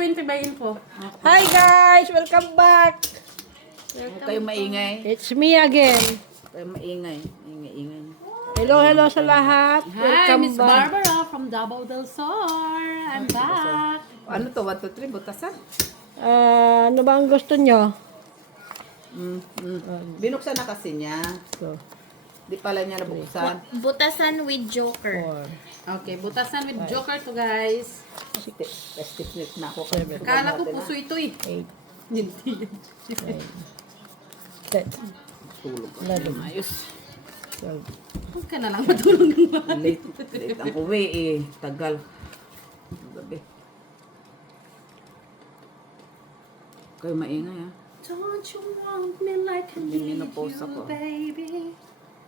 20 by info. Hi guys! Welcome back! Huwag kayong maingay. It's me again. Huwag kayong maingay. Ingay. Hello sa lahat. Hi, Welcome Miss back. Barbara from Davao del Sur. I'm back. Ano to? 1, 2, 3? Butasan? Ano ba ang gusto nyo? Binuksan na kasi niya. So, Di pala niya nabuksan. Butasan with Joker. 4, Okay, butasan with Joker to guys. Stiff na ako. Kala ko puso ito eh. 8, Hindi. 9, 10, Tulog ko. 11, Ayos. 12. Huwag ka na lang matulog ng mga. Late ang uwi eh. Tagal. Gabi. Kayo maingay ha. Don't you want me like I need Minopause you, ako. baby?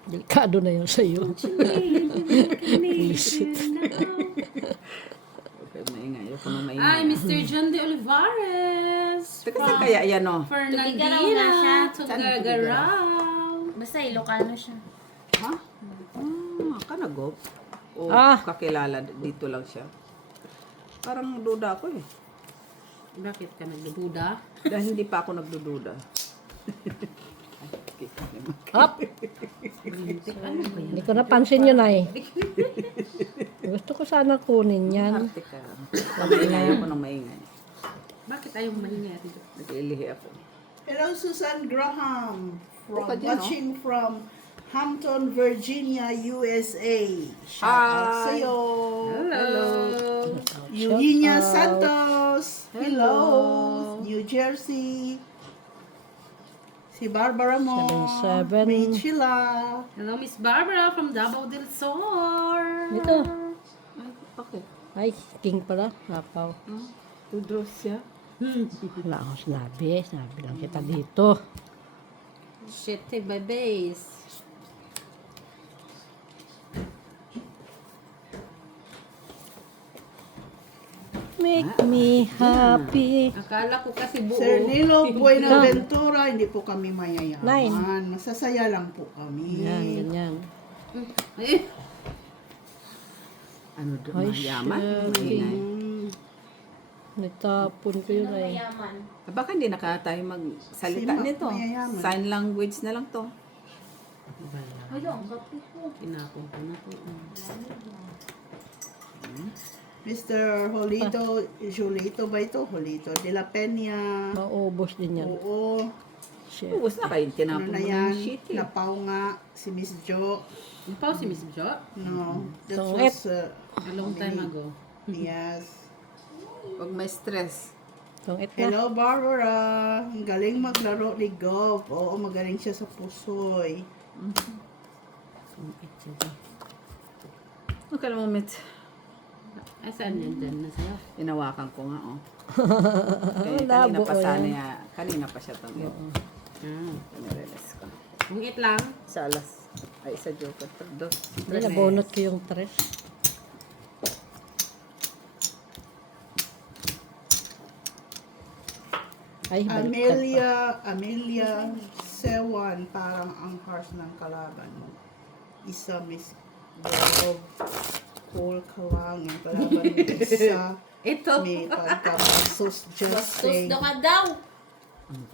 Delikado na yun sa'yo. Need you now. Kayo maingay. Ayoko na maingay. Ay, Mr. John de Olivares. Teka, saan kaya yan o? Tugigaraw na siya. Tugigaraw. Basta Ilocano siya. Ha? Kanagop? O kakilala, dito lang siya. Parang duda ako eh. Bakit ka nagdududa? Dahil hindi pa ako nagdududa. Up! Hindi ko napansin yun ay. Gusto ko sana kunin yan. Arte ka. Maingay ako ng maingay. Bakit ayaw maingay? Nag-iilihi ako. Hello, Susan Graham. Buka din, Watching from Hampton, Virginia, USA. Shout out Hi. sa'yo. Hello. Eugenia Santos. Hello. New Jersey. Si Barbara mo. 77. May Sheila. Hello, Miss Barbara from Davao del Sur. Ito. Ay, bakit? Ay, king pala. Hapaw. Two draws siya? Wala akong sinabi. Sinabi lang kita dito. Shit, take by base. Make me happy. Akala ko kasi buo. Sir Nilo Buenaventura. Hindi po kami mayayaman. 9. Masasaya lang po kami. Yan, ganyan. Ay, Ano doon? Ay, Mayaman? shit. Maingay. Natapon ko yun ay. Mayaman. Baka hindi na kaya tayo magsalita Sino? nito. Mayayaman. Sign language na lang to. Ay, ang kape ko. tinapon ko na to. Mr. Jolito, Julito ba ito? Jolito de la Peña. Maubos din yan. Oo. Shit. Ubus na kayo. Ano Tinapon na mo yan? ng shit eh. Napaw nga si Miss Jo. Yung pa si Miss Jo, No, that So, was, a long time ago. yes. Huwag may stress. Tungit na. Hello, Barbara. Ang galing maglaro ni golf. Oo, magaling siya sa pusoy. Okay lang moment. Ay, saan yan dyan na sa'yo? Inawakan ko nga oh. Kaya Wala, kanina pa buo sana yan. niya. Kanina pa siya itong Ah. Pinarelas ko. Kung it lang. Sa alas. Ay, isa joker. Dos. Hindi, nabunot ko yung tres. Ay, baliktad pa. Amelia Sewan, parang ang harsh ng kalaban mo. Isa Miss Girl. Cool ka lang. Yung kalaban mo isa. Ito. May pagkabastos just Bastos saying. na ka daw.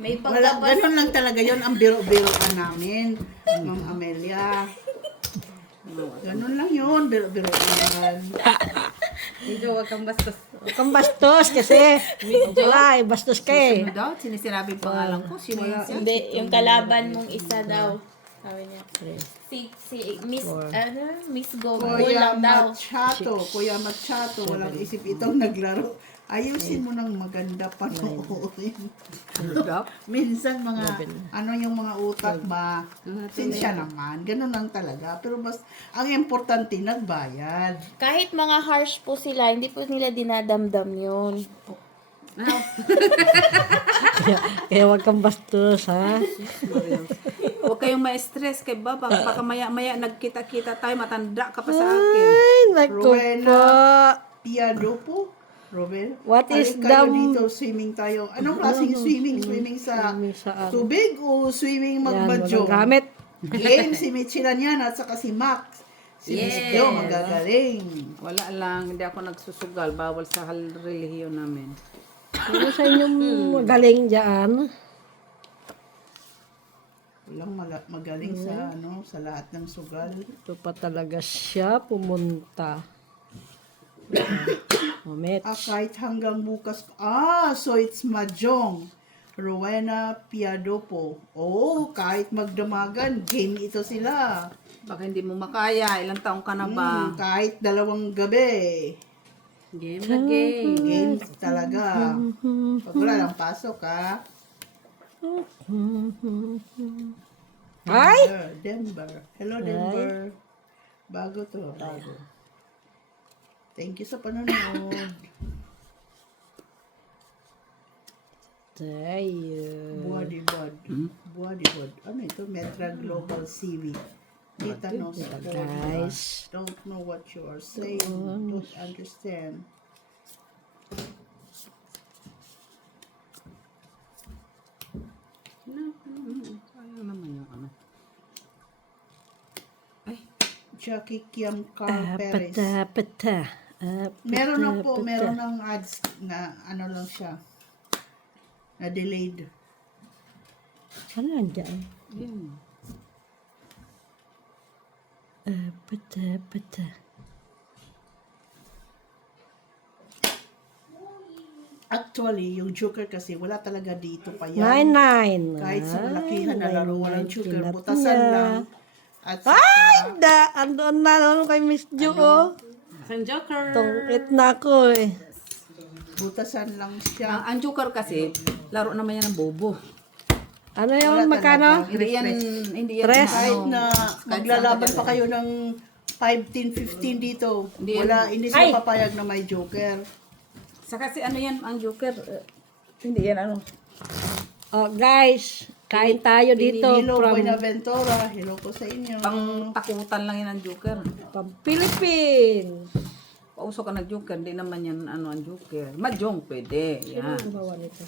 May Wala, pagkabas. ganun lang talaga yon ang biro-biroan namin, Ma'am Amelia. Ganun lang yun, biro-biroan. Medyo huwag kang bastos. Huwag kang bastos kasi. Wala, bastos ka eh. Sino daw? Sinisirabi yung pangalan ko. Sino yun siya? Hindi, yung kalaban mong isa daw. Sabi niya. Tres. Si Miss, Four. Miss Go. Kuya Lang daw. Machado, walang isip itong naglaro. Ayusin mo ng maganda panoorin. Dap? Minsan ano yung mga utak ba, sinsya naman, ganun lang talaga. Pero ang importante, nagbayad. Kahit mga harsh po sila, hindi po nila dinadamdam yun. Kaya huwag kang bastos, ha? Huwag kayong ma-stress kay Baba. Baka maya-maya nagkita-kita tayo. Matanda ka pa sa akin. Ay, naku Rowena. po. Piado po. Robin, What is kayo the- dito, swimming tayo. Anong klaseng swimming? Swimming sa Swimming sa tubig o swimming Yan, magbadyo? walang gamit. Game si Michilan yan at saka si Max. Si Miss Jo, magagaling. Wala lang. Hindi ako nagsusugal. Bawal sa relihiyon namin. Ano sa inyong magaling dyan? Walang magaling sa sa lahat ng sugal. Ito pa talaga siya pumunta. Moment. Kahit hanggang bukas. So it's Mahjong. Rowena Piadopo. Kahit magdamagan, game ito sila. Baka hindi mo makaya. Ilang taong ka na ba? Kahit 2 gabi. Game na game. Games talaga. Pag wala lang pasok, ha? Ay! Denver. Hello, Denver. Bago to, bago. Thank you sa panonood. Buadibod. Buadibod. Ano ito? Metra Global CV. Kita no sa guys. Don't know what you are saying. Don't understand. Ayaw naman yung ano. Jackie Kiam Carl Perez. Pata. Meron na po, meron ng ads na ano lang siya. Na delayed. Ano nandiyan? Yan. Pata. Actually, yung Joker kasi wala talaga dito pa yan. 99. Kahit sa malakihan na laro, walang Joker. Kinat Butasan niya. lang. At saka, Andun na naman kay Miss Jo, oh. San Joker. Tungit na ako, eh. butasan lang siya. Ang Joker kasi, laro naman yan ng bobo. Ano Wala yung magkano? Hindi yan, hindi yan. Tres. Kahit ano, na maglalaban pa kayo ng 5, 10, 15 dito, hindi sila papayag na may Joker. Sa kasi ano yan, ang Joker, hindi yan ano. Oh, guys, kain tayo dito Hello, from Buenaventura. Hello po sa inyo. Pang takutan lang yan ang Joker. Philippines. Pauso ka ng Joker, hindi naman yan ano ang Joker. Mahjong pwede. Yan. Ano bawa nito?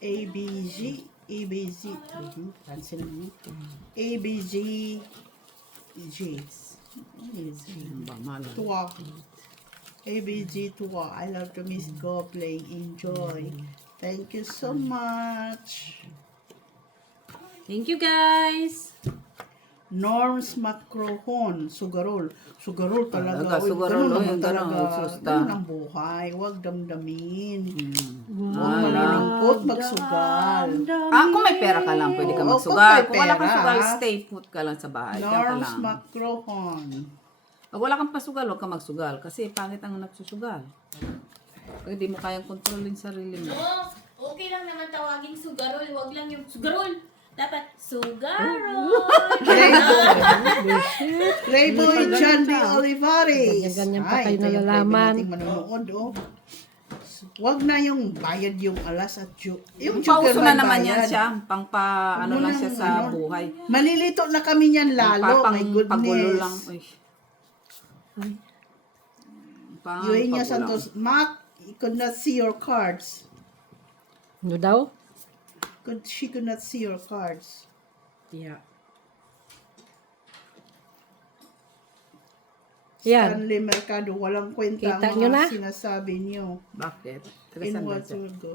ABG. Cancel mo. ABG. Tua. ABG Tua. I love to miss go playing. Enjoy. Thank you so much. Thank you, guys. Norms Macrohon, Sugarol. Sugarol talaga. Talaga, Sugarol, ganun naman yung talaga. ganun, susta. Ganun ang buhay. Huwag damdamin. Huwag malulungkot, magsugal. Kung may pera ka lang, pwede ka Oo, magsugal. kung Kung may wala kang pera. sugal, stay put ka lang sa bahay. Yan ka Norms lang. Macrohon. Pag wala kang pasugal, huwag kang magsugal. Kasi pangit ang nagsusugal. Pag hindi mo kayang kontrolin sarili mo. Okay lang naman tawaging sugarol. Wag lang yung sugarol. Dapat sugarol. Playboy John D. Olivares. Ganyan-ganyan pa kayo tayo nalalaman. nating manonood, oh. Huwag na yung bayad yung alas at yung Pauso na man naman yan bayad. siya. Ano lang siya sa Ano, buhay. Malilito na kami niyan lalo. My Pagulo lang. goodness. Eugenia Pagulo. Santos. Mac, you could not see your cards. Ano daw? She could not see your cards. Yeah. Yan. Stanley Mercado, walang kwenta Kita ang nyo mga na? sinasabi niyo. Bakit? In Saan ba what siya? will go.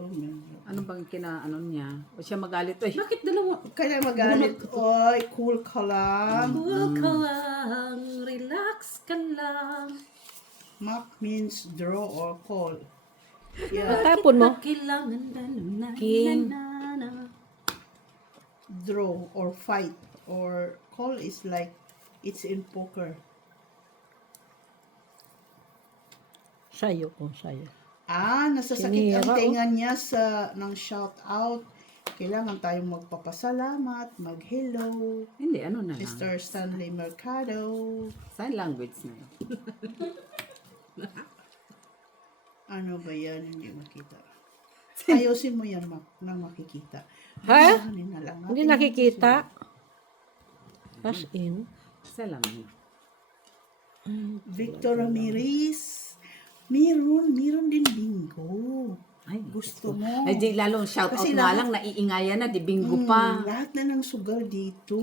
Ano bang kinaano niya? O siya magalit? Ay, Bakit dalawa? Kaya magalit. Oy, cool ka lang. Cool ka lang, relax ka lang. Mac means draw or call. Yeah, Tapon mo. Kailangan na King. draw or fight or call is like it's in poker. Sayo kung sayo. Nasasakit ang Sinira, tenga niya ng shout out. Kailangan tayong magpapasalamat, mag-hello. hindi. Ano na lang. Mr. Stanley Mercado. Sign language na yun. Ano ba yan? Hindi makita. Ayusin mo yan, Mac, na makikita. Ha? Kanina lang. Hindi nakikita. As in. Isa lang yun. Victor Ramirez. Meron din bingo. Ay, Gusto mo. Ay, di lalong shout out Kasi nga lahat- lang, naiingayan na, di bingo pa. Lahat na ng sugal dito.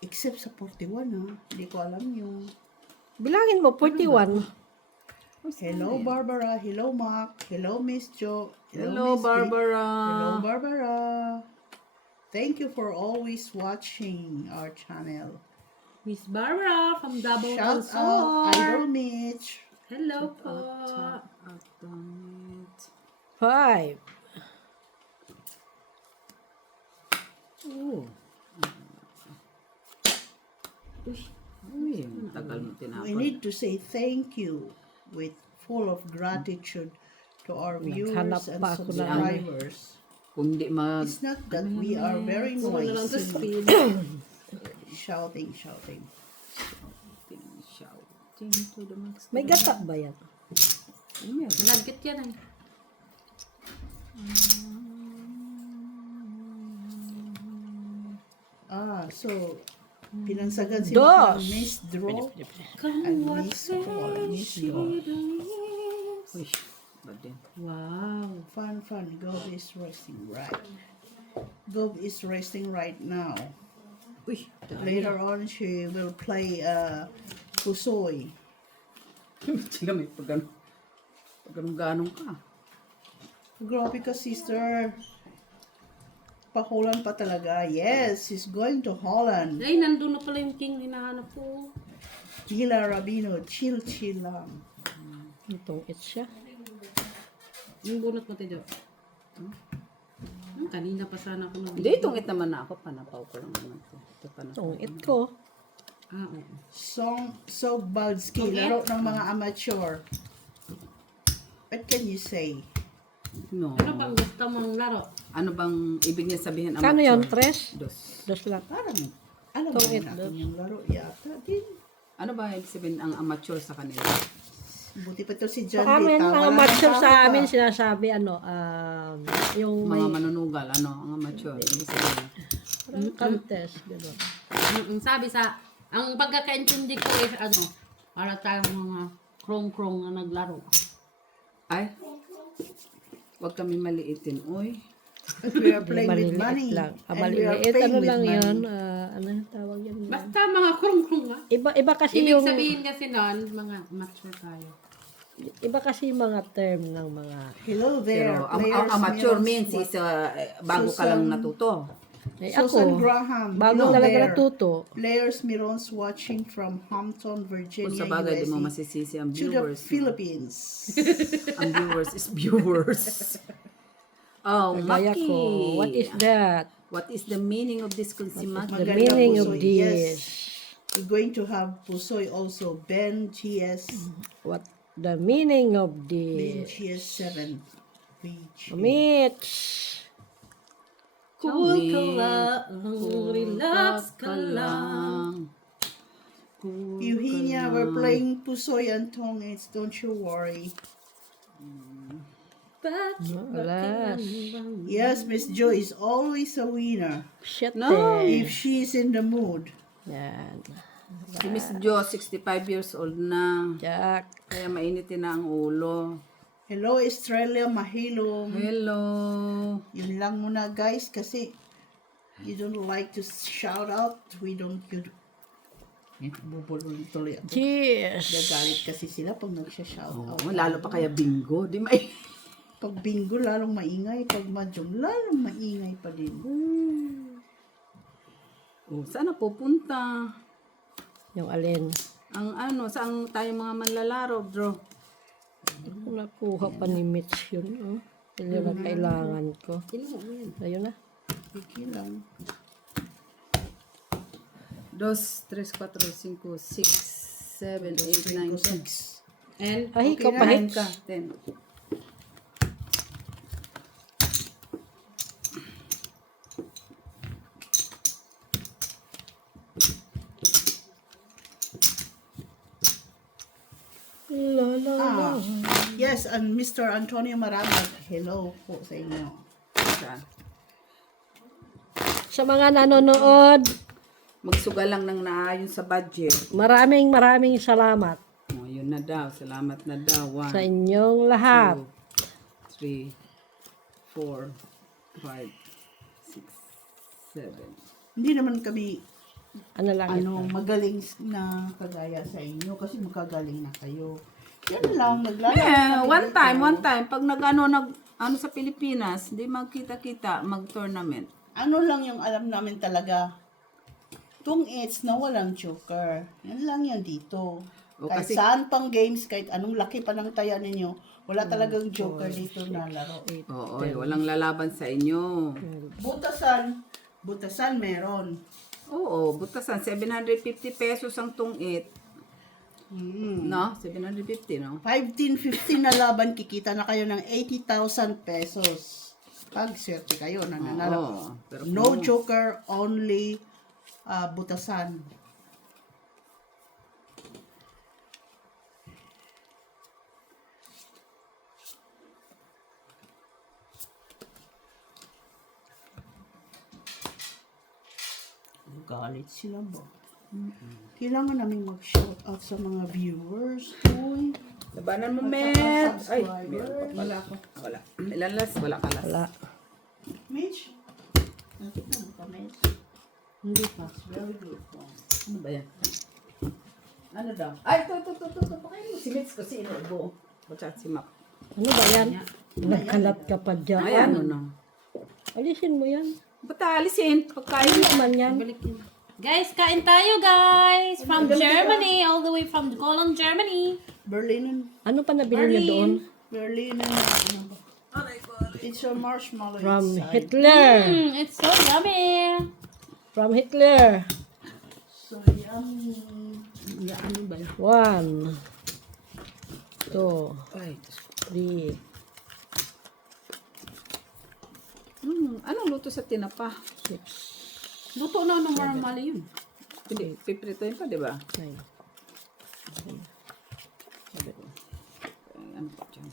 Except sa 41, ha. Hindi ko alam yun. Bilangin mo, 41. Hello, Barbara. Hello, Mark. Hello, Miss Jo. Hello, Miss Vic. Barbara. Hello, Barbara. Thank you for always watching our channel. Miss Barbara from Davao del Shout Sur. out, Idol Mitch. Hello po. Five. Oh. Uy, ang tagal mo We tinapon. need to say thank you with full of gratitude to our viewers Naghanap and pa ako ng- subscribers. Kung di mag... It's not that we are very Puro na lang sa noisy, screen. shouting. Shouting to the max. May gata ba yan? Meron. Malagkit yan eh. So, pinansagan si Dos. Miss Draw Come and what Miss Paul. Miss Draw. Uy, bad din. Wow. Fun. Gob is resting right. Gob is resting right now. Uy, Later on, she will play Pusoy. sila may pagganong-ganong ka. Grabe ka, sister. Pahulan pa talaga. Yes, she's going to Holland. Ay, nandun na pala yung king hinahanap ko. Gila Rabino, chill lang. Itong it siya. Yung bunot mo tayo. Kanina pa sana ako nung... Hindi, itong it naman na ako. Panapaw ko lang naman ito. Ito pa na. Itong it ko. Oo. So Balski, laro ng mga amateur. What can you say? No. Ano bang gusto mong laro? Ano bang ibig niya sabihin? Kano yan? amateur? Tres? Dos. Dos lang. Parang, alam mo Itong natin yung laro yata din. Ano ba ibig sabihin ang amateur sa kanila? Buti pa to si John. Sa amin, Tama mga lang ang mature tama sa pa. amin, sinasabi, yung may Mga manunugal, ano? Ang amateur. Ibig sabihin. parang contest, gano'n. Sabi sa... Ang pagkakaintindi ko is para tayong mga krong-krong na naglaro. Ay, huwag kami maliitin. Uy, We are playing with Maliliit money. lang. And we are Maliliit, playing ano with lang money. yun, ano yung tawag yan? Basta mga krong-krong ha. Iba kasi Ibig yung, sabihin kasi nun, mga mature tayo. iba kasi yung mga term ng mga, Hello there. pero ang Players amateur means means what? is bago ka lang Susan- natuto. Susan ako, Graham. bago hello talaga there. natuto. Players Mirons watching from Hampton, Virginia, Kung sa bagay, di mo USA masisisi ang to the viewers. Philippines. Ang viewers is viewers. Oh, Kagaya Maki. ko, what is that? What is the meaning of this Kunsimaki? The Maganda meaning po, of so this. yes. We're going to have Pusoy also. Ben GS. What the meaning of Ben this? GS7. Mitch. Cool ka Kami, lang, relax ka lang. Eugenia, we're playing Pusoy and Tongits. Don't you worry. Alas. Yes, Miss Jo is always a winner. Shit No. eh. If she's in the mood. Yan. Si Miss Jo, 65 years old na. Jack. Kaya mainitin na ang ulo. Hello, Estrella Mahilong. Hello. Yun lang muna guys kasi you don't like to shout out. We don't bubulol tuloy ako. Cheers. Gagalit kasi sila pag nagsha-shout out. Oh, lalo pa kaya bingo. Di may... Pag bingo, lalong maingay. Pag mahjong, lalong maingay pa din. Oh, saan na pupunta? Yung alin. Ang ano, saan tayo mga manlalaro, bro? Nakuha pa ni Mitch yun. Oh. Yun na kailangan ko. Ayun na. Sige lang. 2, 3, 4, 5, 6, 7, 8, 9, 10. And, Ay, ikaw pa, Kain Mitch. ka, 10. La, la, la. Yes, and Mr. Antonio Maramag, hello po sa inyo. Saan? Sa mga nanonood, Magsugal lang ng naayon sa budget. maraming salamat Oh, yun na daw. Salamat na daw. sa 1, inyong lahat. 2, 3, 4, 5, 6, 7. Hindi naman kami Ano lang ito? magaling na kagaya sa inyo kasi magkagaling na kayo. Yan lang, naglalaro. Yeah, kami one dito. time, pag ano sa Pilipinas, di magkita-kita, mag-tournament. Ano lang yung alam namin talaga. Tungits na walang joker. Yan lang yan dito. O, Kahit kasi- saan pang games, kahit anong laki pa ng taya ninyo, wala talagang joker dito na laro. Oo, walang lalaban sa inyo. Butasan meron. Oo, butasan, 750 pesos ang tungit. No? 750, no? 15 na laban, kikita na kayo ng 80,000 pesos. Pag swerte kayo, nananalo. Oo, pero No kung- joker, only butasan. Galit sila ba? Kailangan namin mag-shout out sa mga viewers. Uy. Labanan mo, Met. Ay, meron pa pala ako. Wala. Ilan las? Wala ka las. Wala. Mitch? Nakita mo ka, Mitch? Hindi pa. Very good. Ano ba yan? Ano daw? Ay, ito. Pakain mo si Mitch kasi inuubo. Basta si Mac. Ano ba yan? Nagkalat ka pa dyan. Ay, ano na? Alisin mo yan. Ba't alisin? Pagkain Ano naman yan? Balik yun. Guys, kain tayo guys! From Germany, all the way from Cologne, Germany. Berlin. Ano pa nabili niyo doon? Berlin and ano ba? It's your marshmallow From inside. Hitler. It's so yummy! From Hitler. So yummy. Ano ba yan? 1, 2, Ay. 3. Anong luto sa tinapa? 6, Luto na ng normal yun. Hindi, pipritoin pa, di ba? 9. Ay, ano pa dyan?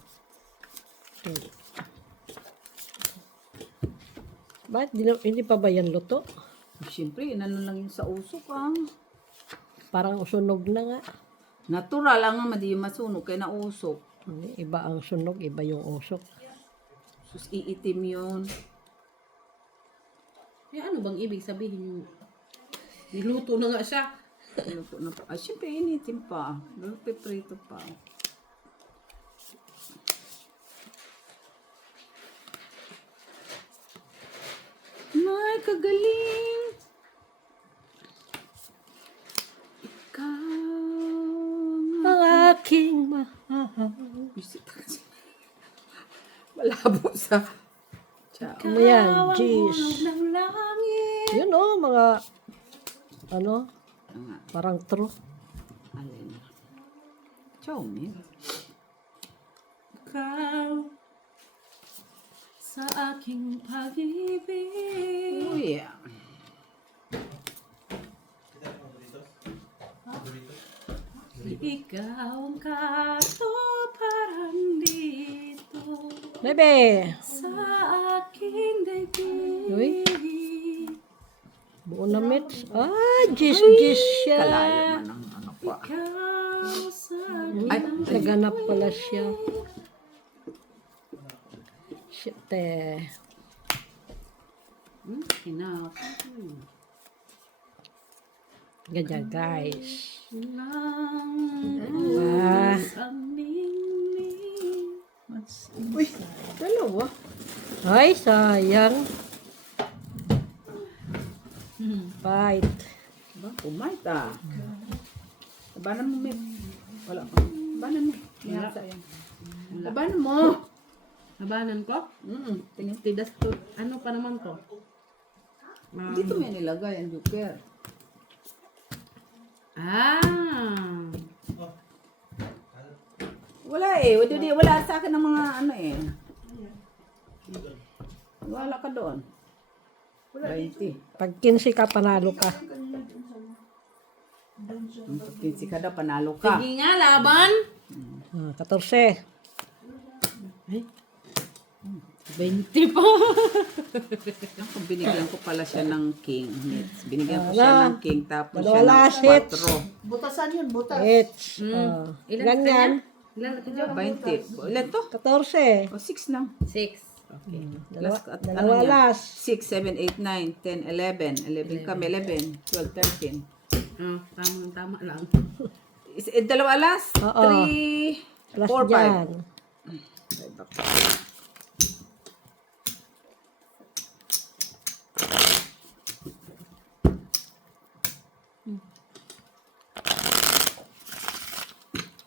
10. Bakit hindi pa ba yan luto? Siyempre, inano lang yung sa usok ah. Parang sunog na nga. Natural lang nga, madi yung masunog kaya nausok. Iba ang sunog, iba yung usok. Sus, iitim yun. Ano bang ibig sabihin yung niluto na nga siya? Luto na pa. Ah, siyempre, initim pa. Piprito pa. Ay, kagaling! Ikaw Ang aking mahal. Bisita kasi. Malabo sa... Ciao. Ano yan? Jeez. Ng langit. Yun oh, mga ano, Ano nga? parang true. Alin? Ciao, man. Ikaw sa aking pag-ibig. Oh, yeah. Ikaw ang katuparan dito Bebe! sa aking Uy. daigdig. Buo na mitts. Ah, jis siya. Kalayo man ang ano pa. Ikaw sa Ay, Naganap pala siya. Shit eh. enough. Ganyan guys. Ah. Ah, uy, dalawa. ay sayang. Fight. Ba, kumait ah. Labanan mo, Met. Wala pa. Labanan mo. Wala. Sayang. Labanan mo. Labanan ko? Tingin. Tidas to. Ano pa naman to? Dito may nilagay ang joker. Ah! Wala eh. Wala sa akin ng mga ano eh. Wala ka doon. 20. Pag 15 ka, panalo ka. Pag 15 ka daw, panalo ka. Sige nga, laban! 14. 20 pa. Ako, binigyan ko pala siya ng king. Hits. Binigyan ko Wala. siya ng king. Tapos Dalawa siya ng last hits. 4. Butasan yun, butas. Hits. Ilan Ganyan. Ilan ka dyan? 20. Ilan to? 14. O, 6 lang. 6. Okay. Last, at Dalawa ano yan? last. 6, 7, 8, 9, 10, 11. 11 kami, 11, 12, 13. Tama lang. Dalawa last. Oo. 3, Plus 4, 5. dyan.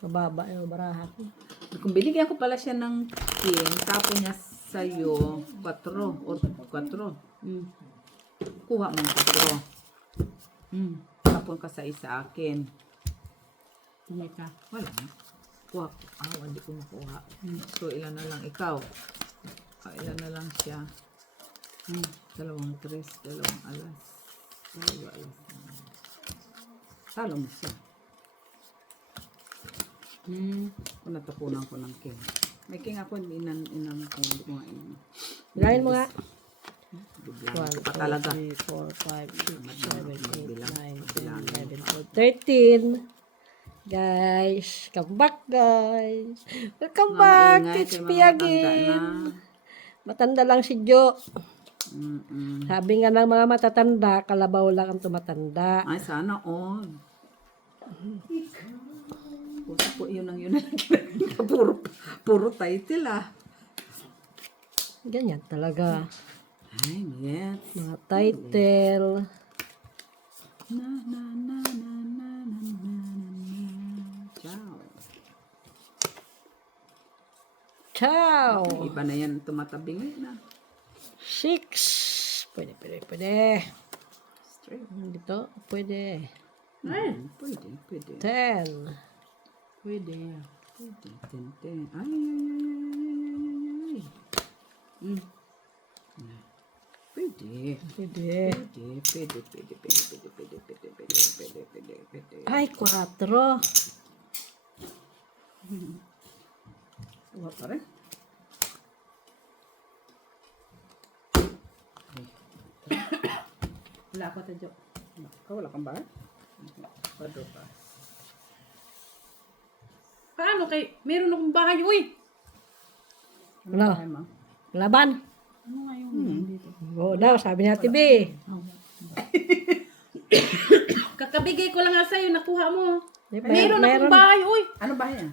Mababa yung baraha ko. Kung binigyan ko pala siya ng king, tapon niya sa'yo, 4 or 4. Kuha mo yung 4. Tapon ka sa isa akin. Hindi ka. Wala na. Kuha ko. Hindi ko makuha. So, ilan na lang ikaw? Ilan na lang siya? 2 tres, 2 alas. 2 alas. Talo mo siya. Kung natukunan ko ng king. May king ako, inan ko. Hindi ko nga inan. Bilangin mo nga. Biglang 1, ko pa 2, talaga. 3, 4, 5, 6, 7, 8, Bilang. 9, 10, 11, 12, 13. Guys, come back guys. Welcome Mga back. maingay, It's kay me mga matanda again. na. Matanda lang si Jo. Mm-mm. Sabi nga ng mga matatanda, kalabaw lang ang tumatanda. Ay, sana all. Puta po, yun ang puro title ah. Ganyan talaga. Ay, yes. Mga title. Na, na, na, na, na, na, na, na. Ciao. Ciao. Iba na yan, tumatabi ngayon na. 6. Pwede. Straight. Dito, pwede. Pwede. 10. Pwede. Tente. Ay, ay. Pwede. Pwede. Pwede. Ay, 4. Wala pa rin. Wala ako tadyo. Wala kang ba? Pado pa. Paano kay, meron akong bahay, uy! Ano? Ay, ma. Laban. Ano nga yung dito? Oo daw, sabi ni Ate B. Kakabigay ko lang nga sa'yo, nakuha mo. Meron Meron akong bahay, uy! Ano ba yan?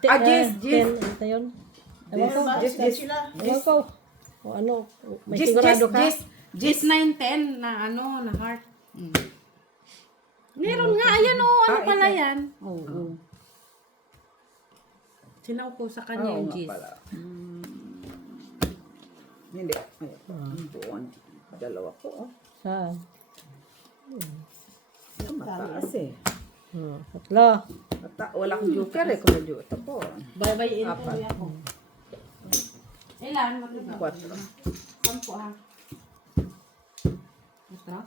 Jess. Jess. Ito yun. Ewan ko. Jess. Ewan ko. O ano, may sigurado ka? Just 910 na ano, na heart. Meron nga, ayan o, ano pala yan? Oo. Sinaw ko sa kanya yung gist. Hindi. Doon. Dalawa ko. Saan? Ito mataas eh. 3. Wala akong joker eh. Kung may joker po. Bye-bye, Apat. ito ako. Ilan? Matiba? 4. 10 ha. Ito?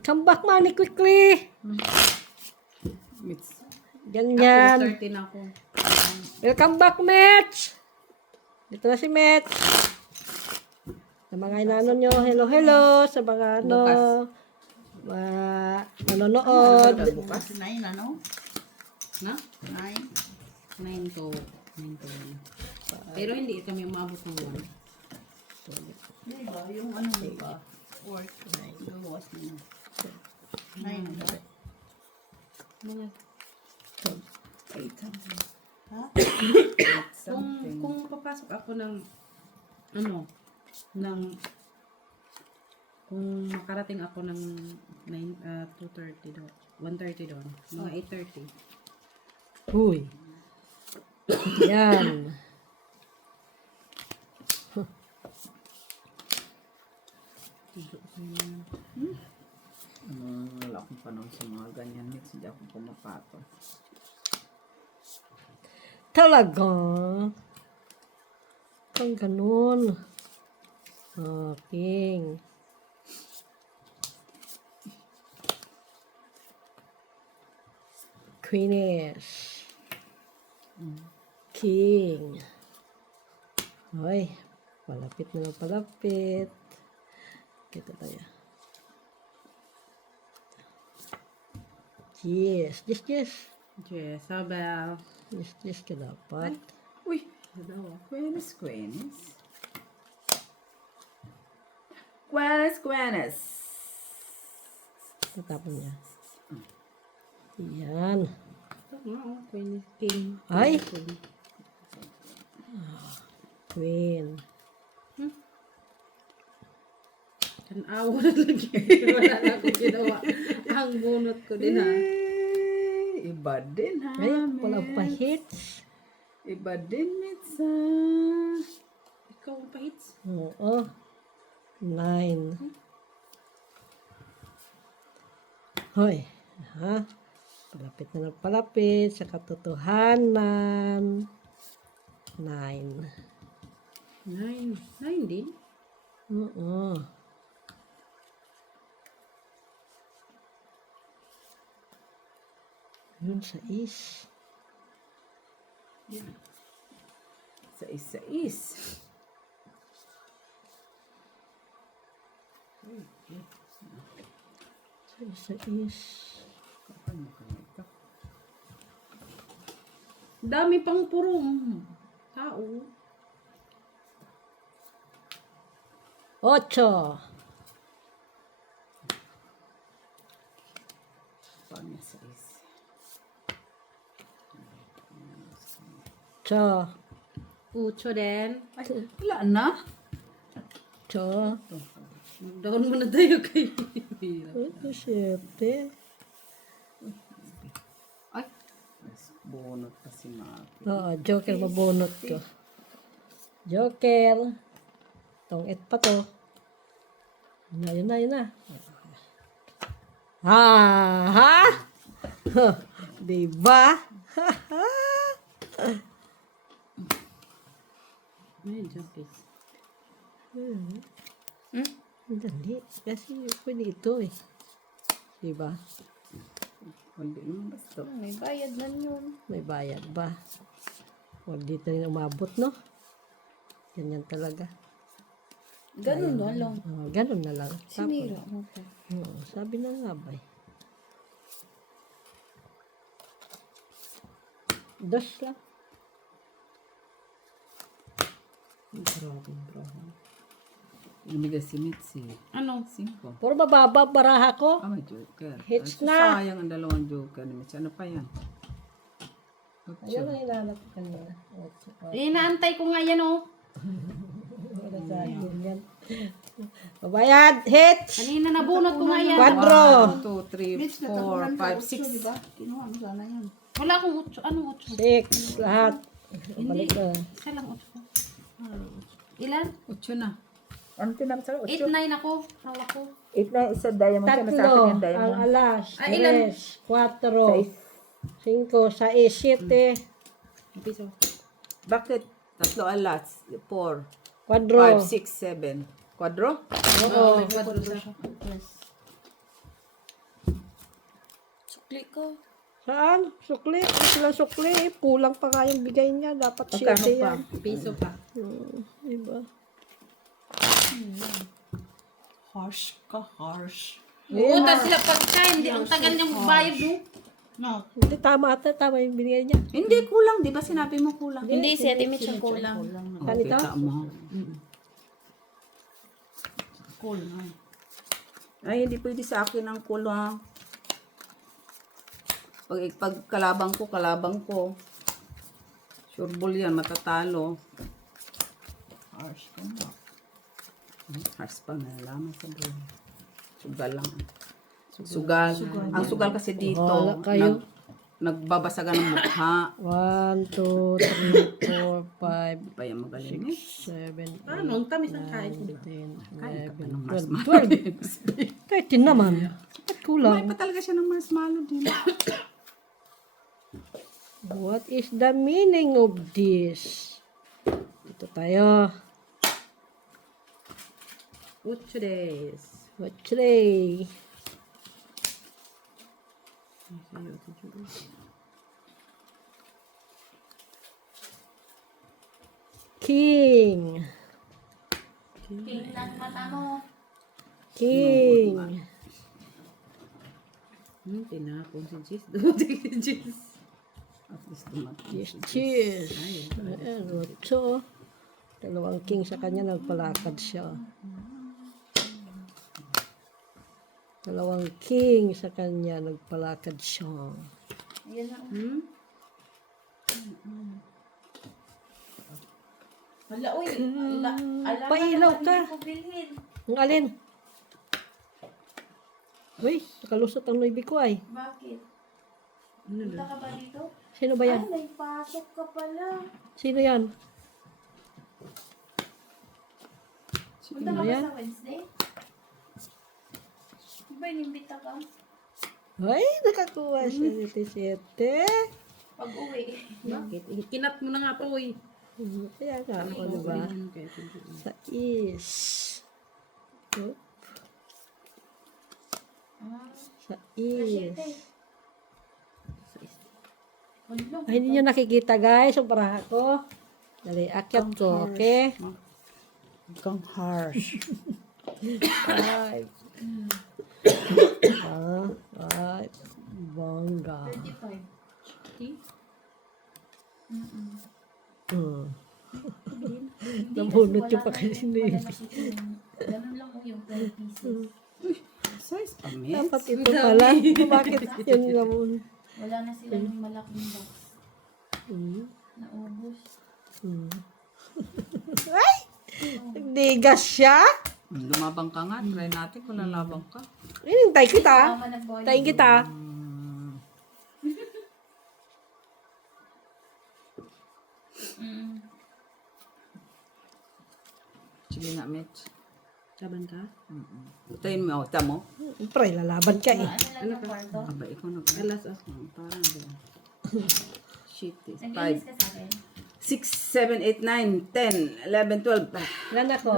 Come back, money, quickly. Mits. Ganyan. Ako, 13 ako. Welcome back, Mitch. Dito na si Mitch. Sa mga inano nyo, hello. Sa mga ano, mga nanonood. Bukas. 9, ano? Na? 9. 9 to 1. Pero hindi kami umabot ng 1. Diba? Yung ano, diba? 4, 9. Luwas na. 9, diba? Mga, 8. Ha? kung papasok ako ng ano, kung makarating ako ng 2:30 doon, 1:30 doon, mga 8:30. Uy. Yan. Wala akong panahon sa mga ganyan. Mits. Hindi ako pumapato. Talaga? Kung ganun. King. Queenish. King. Hoy. Palapit na lang palapit. Dito tayo. Yes. Jezabel. Yes ka dapat. Uy. Quenes. Tatapon niya. Yan. Ito nga, oh, Queen King. Ay. Queen. Tanawa na lagi. Wala na akong ginawa. Ang bunot ko din ha. Iba din ha. Ay, walang pa-hits. Iba din, Mitsa. Ikaw ang pahits. Oo. 9. Hoy. Ha? Palapit na ng palapit sa katotohanan. 9. 9. 9 din? Oo. Yun sa is. Sa is. Sa is. Dami pang purong tao. 8. Paano sa is? 8. Pucho din. Wala na. 8. Down mo na tayo kay Bira. 7. Ay. Bunot pa si Maki. Oo, Joker mabunot ko. Joker. Tong et pa to. Yun na. Ha? Ha? Diba? Ay, Jokis. Dali. Kasi pwede ito eh. Diba? Hindi naman basta. May bayad na yun. May bayad ba? Huwag dito rin umabot, no? Ganyan talaga. Ganun na lang. Ganun na lang. Sinira mo pa. Oo, sabi na nga ba eh. 2 lang. Grabe. Lumigay si Mitzi. Ano? 5. Puro mababa baraha ko. Ah, may joker. Hits Ay, na. sayang ang dalawang joker ni Mitzi. Ano pa yan? Ayan ang hinanap ko kanina. Inaantay ko nga yan oh. Wala sa akin yan. Babayad! Hits! Kanina nabunot ko nga yan. 4! 2, 3, Mitch, 4, natapunan ka 5, 8, 6. diba? Kinuha mo sana yan. Wala akong 8. Anong 8? 6 lahat. Balik ko. Isa lang 8 ko. Ilan? 8 na. Ano tinapos sa 8, 9 ako. Hawak ko. 8 na isa diamond siya. Nasa akin 3 yung ang diamond. alas. Ah, ilan? 4. 5, 6, 7. Piso. Bakit? 3 alas. 4, 5, 4. 6, 7. Kwadro? Oo, may kwadro siya. Sukli ko. Saan? Sukli. Sila sukli. Kulang pa nga yung bigay niya. Dapat Magkano 7 pa? yan. Piso pa. Diba? Harsh ka, harsh. Uutan sila pagkain. Hindi ang tagal niyang bayad no. No. Hindi, tama ata. Tama yung binigay niya. Hindi, kulang. Di ba sinabi mo kulang? Hindi, si Ate Mitch ang kulang. Ganito? Kita mo. Cool na. Ay, hindi pwede sa akin ang kulang. Pag kalabang ko. Sure ball yan, matatalo. Harsh ka na. Harsh pa, nalaman sa buhay. Sugal lang. Sugal. Ang sugal kasi dito, Wala kayo. nagbabasagan ng mukha. 1, 2, 3, 4, 5, Pa yan magaling eh. 7, Paano? Ang tamis ng kain ko. 10, Kain ka pa 11, ng 12. 13 naman. Ba't Kumain kulang? pa talaga siya ng marshmallow din. What is the meaning of this? Ito tayo. 8 days. What today? King. Tingnan mata mo. King. Tinapon si Jis. Dumating si Jis. At least dumating. Yes, cheers. Ayan, otso. Dalawang king sa kanya, nagpalakad siya. Dalawang king sa kanya. Nagpalakad siya. Ayan na. Hala, uy. Alam Pailaw na ka. hindi ko bilhin. Ang alin? Uy, nakalusot ang noibi ko ay. Bakit? Punta ka ba dito? Sino ba yan? Ay, may pasok ka pala. Sino yan? Punta ka ba yan? sa Wednesday? Di ba inimbita ka? Ay, nakakuha siya 17. Pag uwi. Bakit? Kinat mo na nga po eh. Kaya nga ako, diba? Sa is. Oh, sa is. Ay, hindi nyo nakikita guys. Sobrang ako. Dali, akyat ko, okay? Kang harsh. 5. Bongga. 35. Nabunot yung pagkasinili. Ganun lang po yung 12 pieces. Size pa, miss. Dapat ito pala. Bakit yun naman? Wala na silang malaking box. Naubos. Ay! Nagdigas siya? Lumabang ka nga. Try natin kung lalabang ka. Hinintay kita. Mama nag-boil. Tayin kita. Sige nga, Mitch. Saban ka? Utayin mo. Uta mo. Pre, lalaban ka eh. Ano lang yung kwarto? Aba, ikaw na. Alas ako. Parang din. Shit. Naglinis ka sa akin. 6, 7, 8, 9, 10, 11, 12. Ilan ako?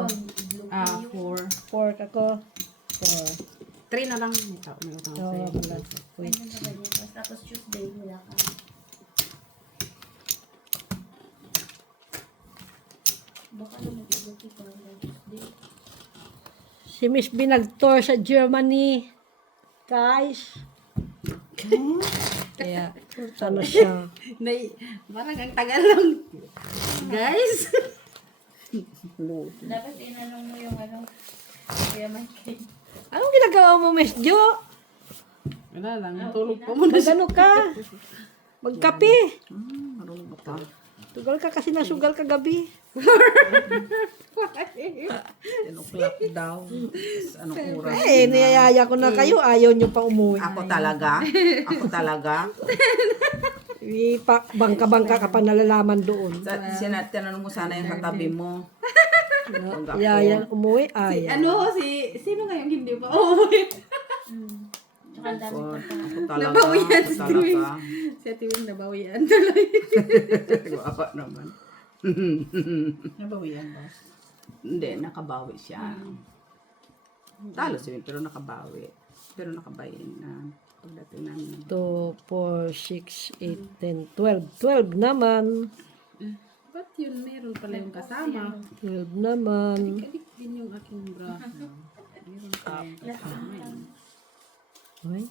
4. 4 ako. 4. 3 na lang. May utang Oo, sa'yo. wala. Wait. Nandun ka ba dito? Tapos Tuesday, wala ka. Baka na nag-ibig ko hanggang Tuesday. Si Miss B nag-tour sa Germany. Guys. Kaya, ano siya? Parang ang tagal lang. Guys! Dapat inanong mo yung ano, Kuya Mikey. Anong ginagawa mo, Miss Jo? Wala lang. Tulog po muna. Magano ka? Magkape. Marunong ba pa? Sugal ka kasi nasugal ka gabi. 10 o'clock daw. Anong oras? Eh, niyayaya ko na kayo. Ayaw nyo pa umuwi. Ako talaga? Ako talaga? Bangka-bangka ka pa nalalaman doon. Tinanong mo sana yung katabi mo. Pag ako, Yaya, umuwi. Ayaw. Sino ngayong hindi pa uuwi? Tsaka ang dami pa pa. ako talaga. Nabawian Ako si talaga. Si Ate Wing nabawian tuloy. Guwapa naman. Nabawian ba? Hindi, nakabawi siya. Talo siya, pero nakabawi. Pero nakabayin na. Pagdating namin. 2, 4, 6, 8, 10, 12. 12 naman. Ba't yun? Meron pala yung kasama. 12 naman. Kadik din yung aking bra. Meron pala yung kasama yun. Ay,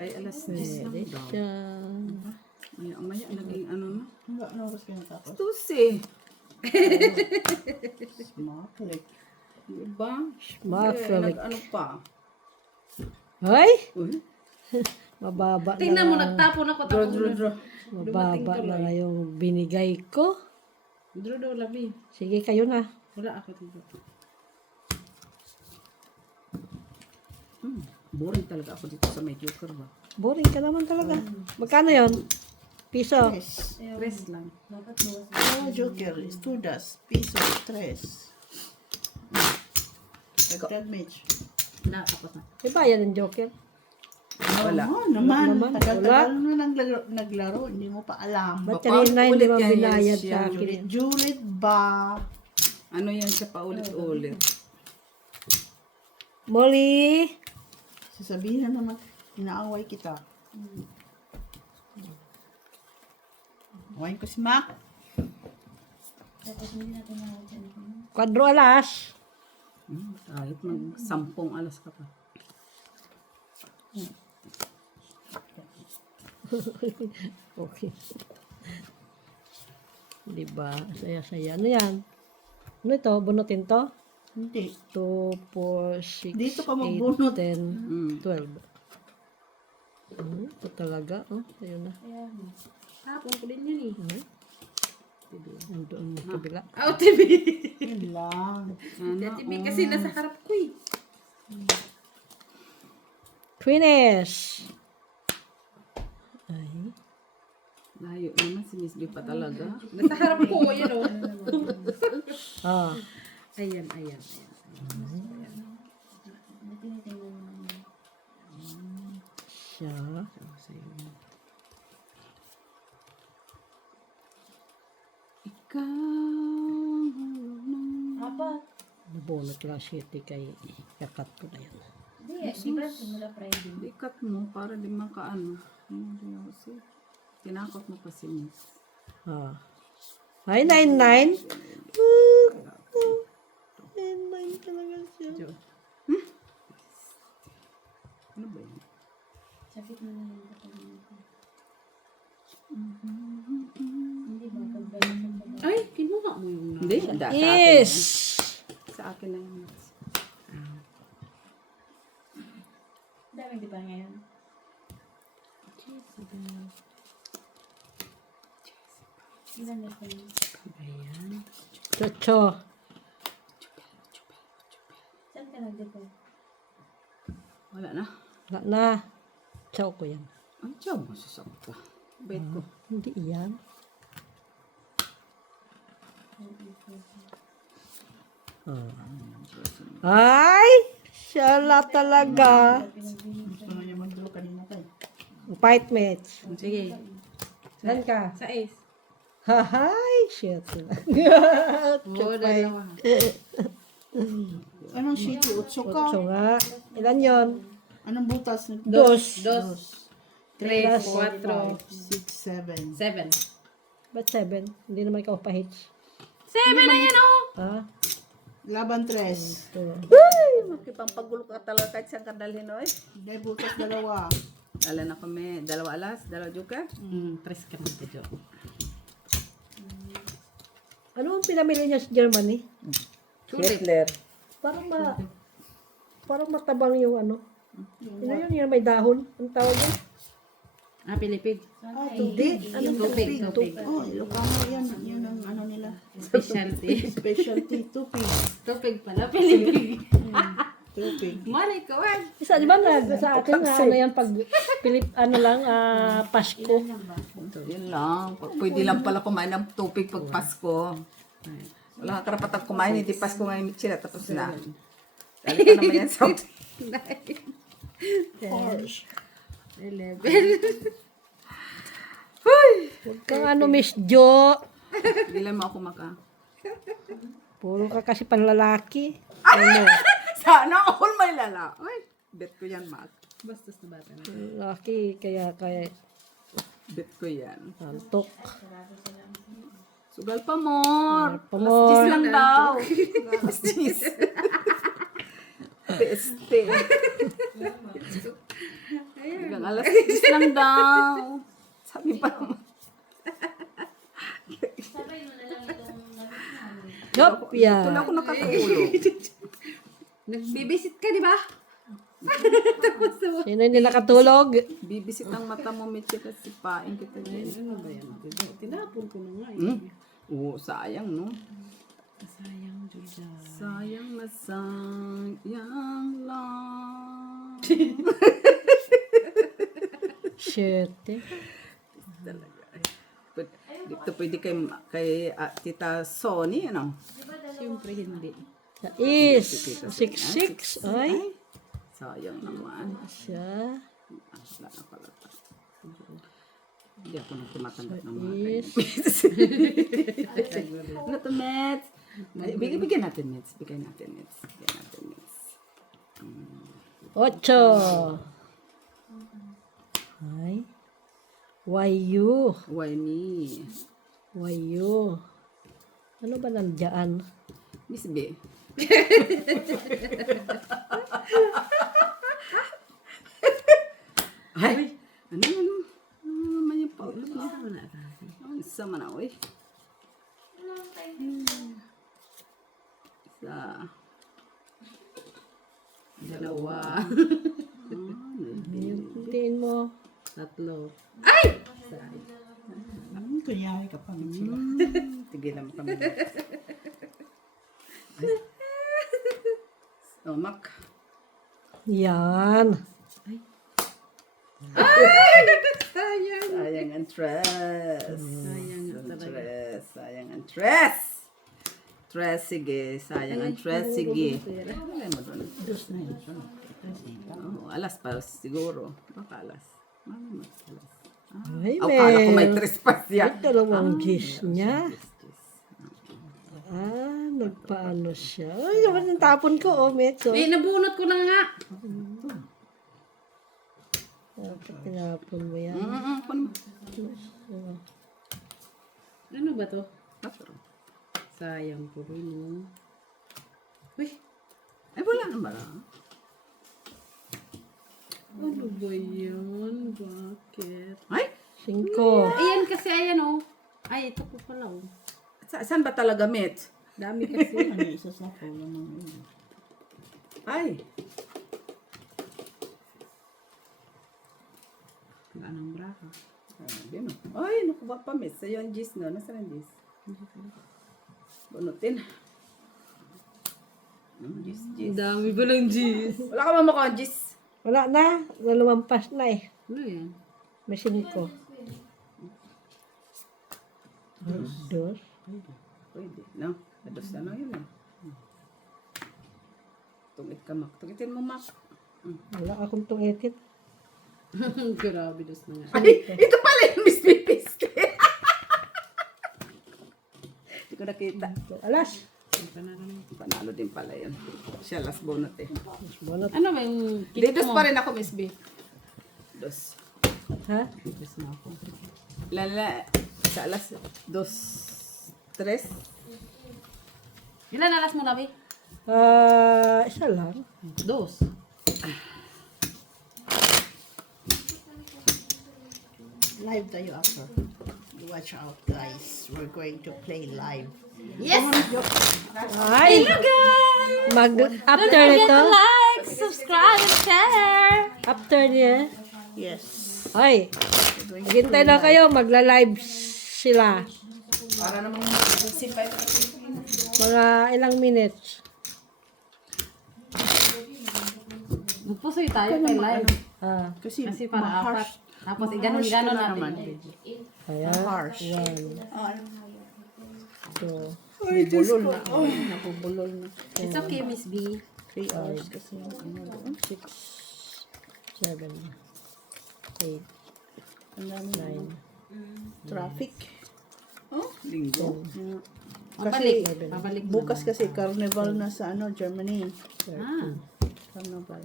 Ay, alas 10 lang pwede daw. siya. Maya, naging ano na. Ano oras ka natapos? Tusi. Smaklik. Diba? Makalik. Ano pa? Ay, Uy. mababa Tingnan mo, na. nagtapon ako. Mababa na nga yung binigay ko. Draw labi. Sige, kayo na. Wala ako dito. Boring talaga ako dito sa may joker ba? Boring ka naman talaga. Magkano yon? Piso. Tres. Rest lang. Dapat buwas. Ang joker, estudas, piso, tres. Dagdag Mitch. Na, tapos na. May bayad ng joker. Wala. Oo naman. Naman, Tagal-tagal mo naglaro, hindi mo pa alam. Ba't Paano kanina hindi ulit mo yan, binayad yes, sa yan, akin? Juliet ba? Ano yan siya paulit-ulit? Molly! Sasabihin na naman, inaaway kita. Awayin ko si Mac. Tapos hindi natin nakakita. Kwadro alas. Kahit mag-10 alas ka pa. Okay. Diba? Saya-saya. Ano yan? Ano ito? Bunutin to? Hindi. 2, 4, 6, Dito ka 8, magbunot. 10, 12. Ito talaga. Oh, ayun na. Hapon ko din yun eh. Nandoon yung kabila. Oh, TV. Yun lang. TV kasi nasa harap ko eh. Finish! Ay. Layo naman si Miss B pa talaga. Nasa harap ko, yun o. Ah. Ayan, ayan, ayan. Siya. Apat. Nabunot lang siya kay kakat ko na yun. Hindi, di ba simula Friday? Di cut mo para di makaano. Tinakot mo pa si Miss. Ah. Ay, 99. 99 talaga siya. Ano ba yun? Sakit na lang yung katawan ko. Hindi ba? Pagbayan Ay, kinuha mo yung Hindi, sa akin Yes! lang. Sa akin lang yun. Daming di ba ngayon? Ilan na pa yun? Chocho. Saan ka nagdipo? Wala na. Wala na. Chow ko yan. Ay, tiyaw mo sasakta. Bait ko. Hindi iyan. Ay! Shala talaga. Gusto na niya mag-draw kanina tayo. Fight match. Sige. Saan ka? Sa ace. Hahay! Shit. Oo, dalawa. Anong shitty? Utso ka? So nga. Ilan yon? Anong butas? Dos. Dos. Tres, 4, cuatro, 6, 7. seven. Ba't 7? Hindi naman ikaw pa-hits. Seven na yan oh! Ha? Laban 3. Ito. Makipangpagulo ka talaga kahit saan ka dalhin, oy. Hindi, butas 2. Dala na kami. Dalawa alas, dalawa joker. Tres ka na ito. Ano ang pinamili niya sa Germany? Hitler. Parang matabang yung ano. Ano yun? Yung may dahon. Ang tawag yun? Ah, Pilipid. Ah, tubig. Anong Tubig, tubig. Oh, Ilocano yan. Yan ang ano nila. Specialty. Specialty tubig. Tubig pala, Pilipid. Tubig. Malay ko, ah. Isa, di ba sa akin na ano yan pag Pasko. So, yun lang. Pwede lang pala kumain ng tupig pag Pasko. Wala kang karapatang kumain, hindi Pasko ngayon sila, tapos na. Dali pa naman yan sa 11. Huwag kang ano, Miss Jo. Hindi lang mo ako maka. Puro ka kasi panlalaki. Ano? Sana all may lala. Ay, bet ko yan, Mac. Bastos na bata na. Laki, kaya Bet ko yan. antok. Sugal pa more. Pa Alas more. 10 lang daw. Alas 10. Beste. Hanggang alas 10 lang daw. Sabi pa naman. Sabay mo na lang itong gamit namin. Yup, Ito yan. na ako nakatulog. Nagbibisit ka, di ba? Sino hindi nakatulog? Bibisit ang mata mo, Mitchie, kasi paing kita dyan. Ano ba yan? Tinapon ko na nga eh. Hmm? Oo, sayang, no? Sayang, Julia. Sayang na sayang lang. Shit. Eh. Talaga. Dito pwede kay Tita Sony, ano? Siyempre hindi. Sa is. 6-6. Ay. Sayang naman. Siya. Wala na pala. Hindi ako nang tumatanggap ng mga Is. Ano to, Mets? Bigyan natin, Mets. Bigyan natin, Mets. 8. Ay. Why you? Why me? Why you? Ano ba nandiyan? Miss B. Ay! Ano? Naman yung paulog niya. Ang sama na, oy. Isa. Dalawa. Tingin mo. Tatlo. Kunyari ka pa sila. Tigilan mo kami. Stomach. Yan. Sayang ang tres. Sayang nga talaga. Tres. Sayang ang tres. Tres, sige. Sayang ang tres, sige. Wala mo doon. Oh, alas pa siguro. Baka alas. Mami mo, alas. Ay, Oh, kala ko may tres pa siya. May dalawang gis niya. Nagpaano siya. Ay, naman yung tapon ko, oh, Metso. Nabunot ko na nga. Dapat tinapon mo yan. Ano ba to? Sayang ko rin, no? Uy, Ay, wala na ba? ano ba yun? Bakit? Ay, 5. Ayan kasi, ayan, oh. Ay, ito po pala, oh. saan ba talaga, Mitch? Dami kasi. Ano isa sa pula ng yun. Ay, Wala nang braka. ay, nakuha pa, Mitch. Sa'yo ang gis, no? Nasaan ang gis? Bunutin. Gis, gis. Ang dami ba lang G's? Wala ka mamakha ang gis. Wala na. Lumampas na eh. Ano yan? May 5. Dos. Pwede, no? Ados na lang yun, eh. Tungit ka, Mak. Tungitin mo, Mak. Wala akong tungitin. Grabe, dos na nga. Ay, ito pala yung Miss Pipiste. Hindi ko nakita. Alas. Panalo din pala yun. Siya last bonus eh. Bunot. Ano ba yung Dito pa rin ako, Miss B. Dos. Ha? Dos na ako. Lala, sa alas dos, tres. Ilan alas mo na, Bi? Isa lang. Dos. Live tayo after. Watch out, guys. We're going to play live. Ay! After nito, Like, subscribe, and share. after niya, Yes. ay, hintay na kayo, magla-live sila. Para namang sipay ka kasi. Mga ilang minutes. Magpusoy tayo kay live. Kasi, Kasi para apat. Tapos iganon-ganon natin. Kaya, harsh. 1, 2, Nabubulol na. Nabubulol na. It's okay, Miss B. 3 hours kasi yung ano doon. 6, 7, 8, Ang dami 9, traffic. Oh, linggo. Pabalik. Pabalik na. Bukas kasi carnival na sa ano, Germany. Ah. Carnival.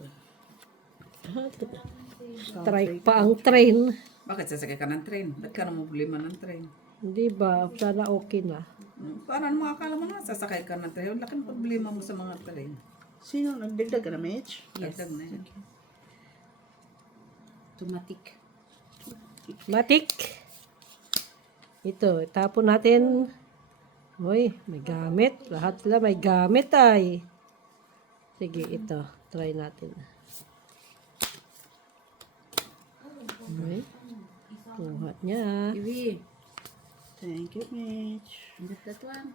strike pa ang train. Bakit sasakay ka ng train? Ba't ka naman problema ng train? Hindi ba? Sana okay na. Parang makakala mo na, sasakay ka ng train. Laking problema mo sa mga train. Sino nagdagdag ka na, Mitch? Dagdag na yan. Automatic. Matik. Ito, tapon natin. Uy, may gamit. Lahat sila may gamit ay. Sige, ito. Try natin. Okay. Kuha niya. Iwi. Thank you, Mitch. That one.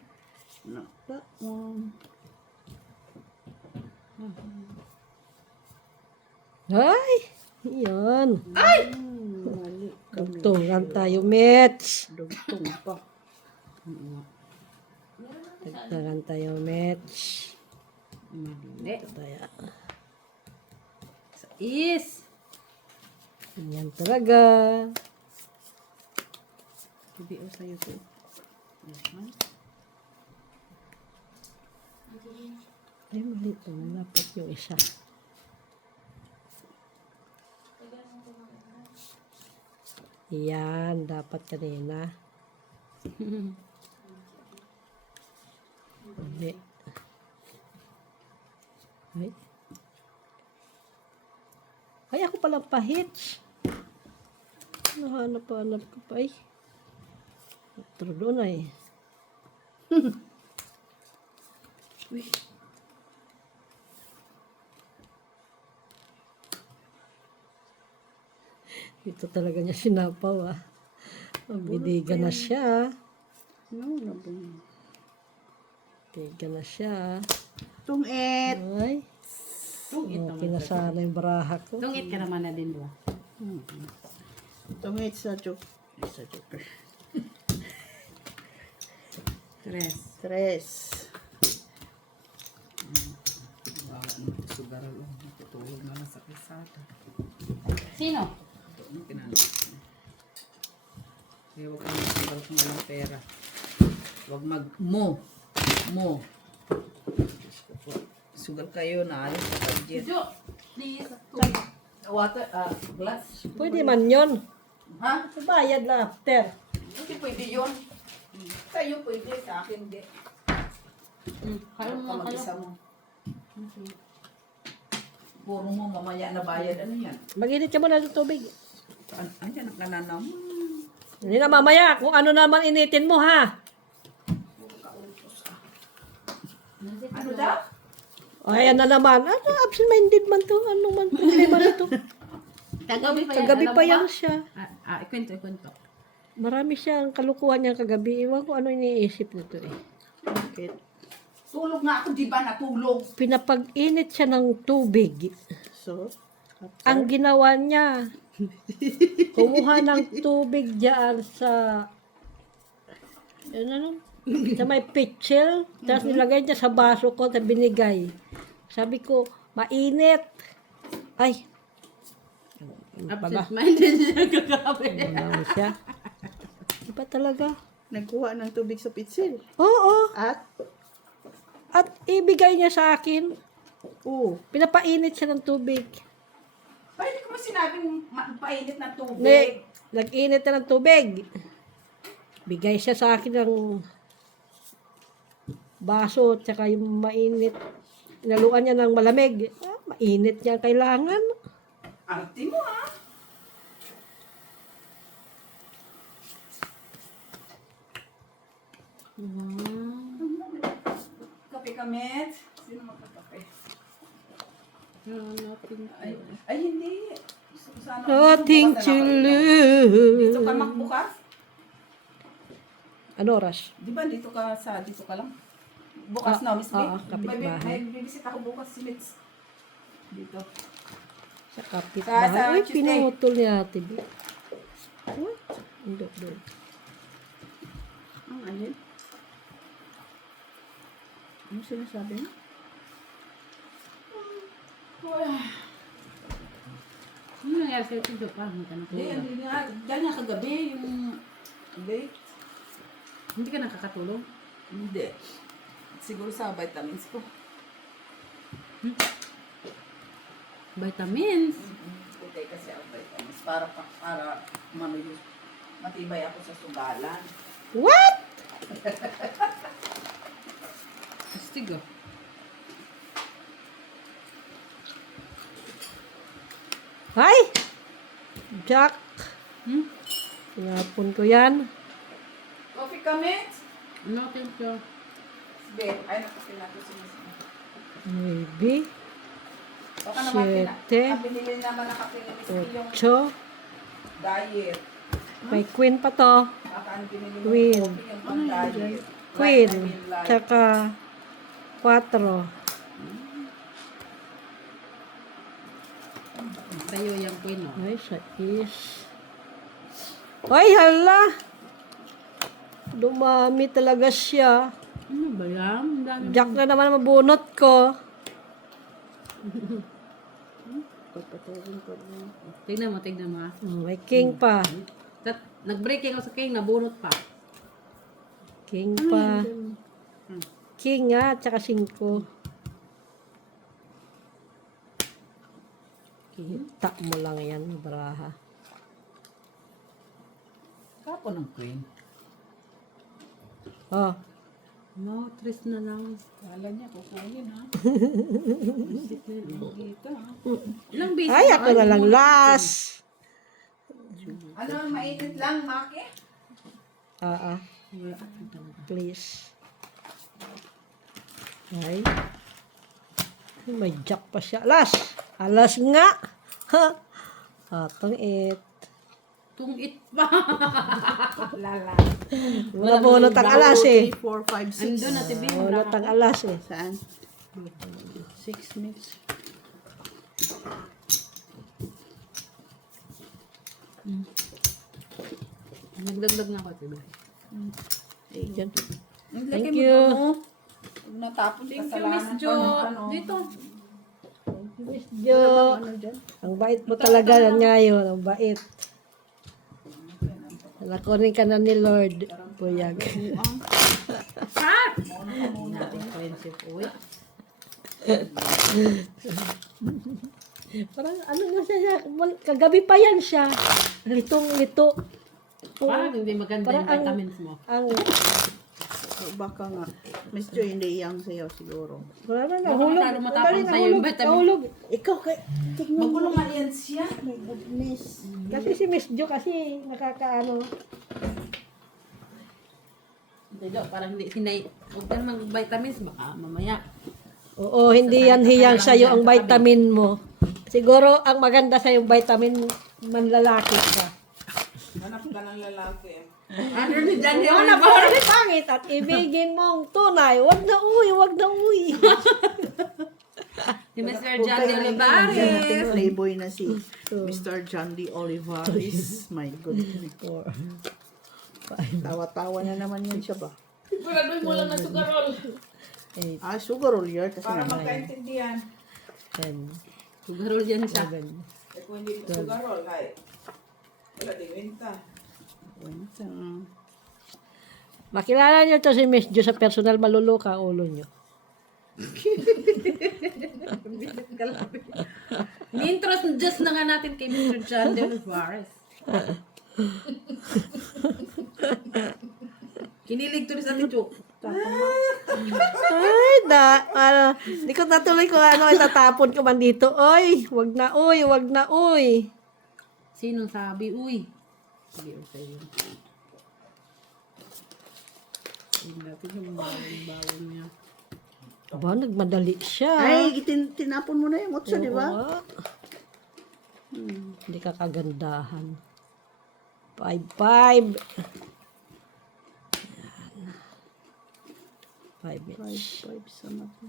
Not that one. Ay! Yan. Ay! Tugtungan tayo, Mitch. Dugtong pa. Tugtungan tayo, Mitch. Mali. Tayo. Is. Yan talaga. Bibiyo sa'yo to. Ay, mali ito. Dapat yung isa. Yan, dapat kanina. Mali. Ay. Ay, ako palang pa-hitch. Nahanap ko pa ay. Pero doon ay. Ito talaga niya sinapaw ah. Bidiga na siya. No, labong. Bidiga na siya. Tungit. Ay. Tungit Oh, naman. pinasana yung baraha ko. Tungit ka naman na din ba? Tungit sa joker. Tres. 3. Sugaral, natutulog na lang sa kisata. Sino? Ano kinano? Kaya huwag kang magsugal kung walang pera. Huwag mo. Sugal kayo na alis sa budget. Jo, please. Water, glass. Pwede man yun. Ha? Bayad na after. Hindi pwede yun. Sa'yo pwede, sa akin hindi. Kayo Ka mo, kayo. mag-isa mo. Puro mo mamaya na bayad. Ano yan? Mag-init ka muna ng tubig. Ayan ang kananaw. Hindi na mamaya kung ano naman initin mo ha. Ano daw? O, ayan na naman. Ano, absent-minded man to. Ano man problema nito? Kagabi pa yan. Kagabi alam pa mo yan ba? siya. Ikwento. Marami siyang kalukuhan niya kagabi. Iwan ko ano iniisip nito eh. Bakit? Tulog nga ako, di ba? Natulog. Pinapag-init siya ng tubig. So, Ang ginawa niya, kumuha ng tubig diyan sa sa may pitchel, tapos nilagay niya sa baso ko, tapos binigay. Sabi ko, mainit. Ay, Absent-minded siya kagabi. ano siya? Iba talaga. nagkuha ng tubig sa pitsil. Oo, At, at ibigay niya sa akin. oh, Pinapainit siya ng tubig. Pwede ko mo sinabing painit na tubig. Nag-init na ng tubig. Bigay siya sa akin ng baso, tsaka yung mainit. Inaluan niya ng malamig. Mainit niya ang kailangan. Arte mo ha. Kape kamet. Sino magkakape? Ay hindi. Sana, Nothing bukas to na lang. lose. Dito ka magbukas? Ano oras? Di ba dito ka lang? Bukas na, Miss B. kapitbahay. May bibisit ako bukas si Mitz. Dito. Sa Sa kapitbahay. Uy, Tuesday. pinutol niya ate. What? Hindi, doon. ang alin? Ano sinasabi mo? Ano nangyari sa'yo? Tindo ka. Hindi ka Hindi, nakatulog. hindi nga. Diyan nga kagabi yung late. Hindi ka nakakatulog? Hindi. Siguro sa vitamins ko. Vitamins. Okay kasi ang vitamins. Para matibay ako sa sugalan. What? Astig oh. Ay! Jack! Hmm? Sinapon ko yan. Coffee kami? No, thank you. Sige, ay nakapin natin si Miss. Maybe. Baka naman Siyete. binili naman na kape ni Miss yung 8. diet. May queen pa to. Baka ang binili mo Queen. coffee yung pang-diet. Queen. Vitamin light. Tsaka 4. Sa'yo yung queen oh. Ay, sa is. Ay, hala! Dumami talaga siya. Ano ba yan? Ang dami. Jack na naman mabunot ko. Tignan mo ha. May king pa. Nag-breaking ako sa king, nabunot pa. King pa. King nga, tsaka 5. Kita mo lang yan, braha. Kapo ng queen. Oh, No, 3 na lang. Kala niya, kukunin ha. Dito ha. Ilang beses? ay, ako na lang last. Ano, mainit lang, Maki? Please. Ay. May jack pa siya. Alas! Alas nga! Ha! Atong it. Tungit pa. Wala mo no tang alas eh. 4, 5, 6. Andun na, tibi. Wala tang alas eh. Saan? 6 mix. Nagdagdag na ako, tibi. Yan. Thank Thank you. Huwag natapon Thank you, Miss Jo. Dito. Miss Jo. Ang bait mo talaga ngayon. Ang bait. Nakunin ka na ni Lord. Buyag. Sarap! Hindi natin friendship. Uy. Parang ano nga siya. Kagabi pa yan siya. Litong-lito. Parang hindi maganda yung Parang ang- vitamins mo. Ang Baka nga. Miss Jo, hindi iyang sayo siguro. wala na, Baka nahulog. masyado matapang Dali, sa'yo yung nahulog, vitamin. nahulog. Ikaw, tignan mo. Magulungan yan siya. My goodness. Kasi si Miss Jo kasi nakakaano. Hindi daw, parang hindi sinay. Huwag ka naman vitamins, baka mamaya. Oo, hindi yan hiyang sa'yo ang vitamin mo. Siguro ang maganda sa yung vitamin manlalaki ka. Hanap ka ng lalaki. Ano ni Johnny Wala pa rin pangit at ibigin mong tunay. Wag na uy, wag na uy. Si Mr. Johnny Yan Olivares. nating playboy na si Mr. John D. Olivares. My goodness. Tawa-tawa na naman yan siya ba? Siguraduhin mo lang na sugarol. Ah, sugar roll yun. Kasi Para naman. magkaintindihan. Sugarol yan siya. Eh kung hindi mo sugarol, ay. Wala din winta. Makilala niyo to si Miss Jo sa personal, maluluka ang ulo niyo. Ni-intros just na nga natin kay Mr. Johnny Olivares. Kinilig to rin sa atin, Chuk. Ay, di ko natuloy kung ano itatapon ko man dito. Oy, wag na uy, wag na uy. Sinong sabi? Uy. Sige, sa'yo. Tingnan natin yung bawal niya. Aba, nagmadali siya. Ay, tinapon mo na yung otso, di ba? Oo nga. Hindi ka kagandahan. 5. 5 minutes. 5 sa mata.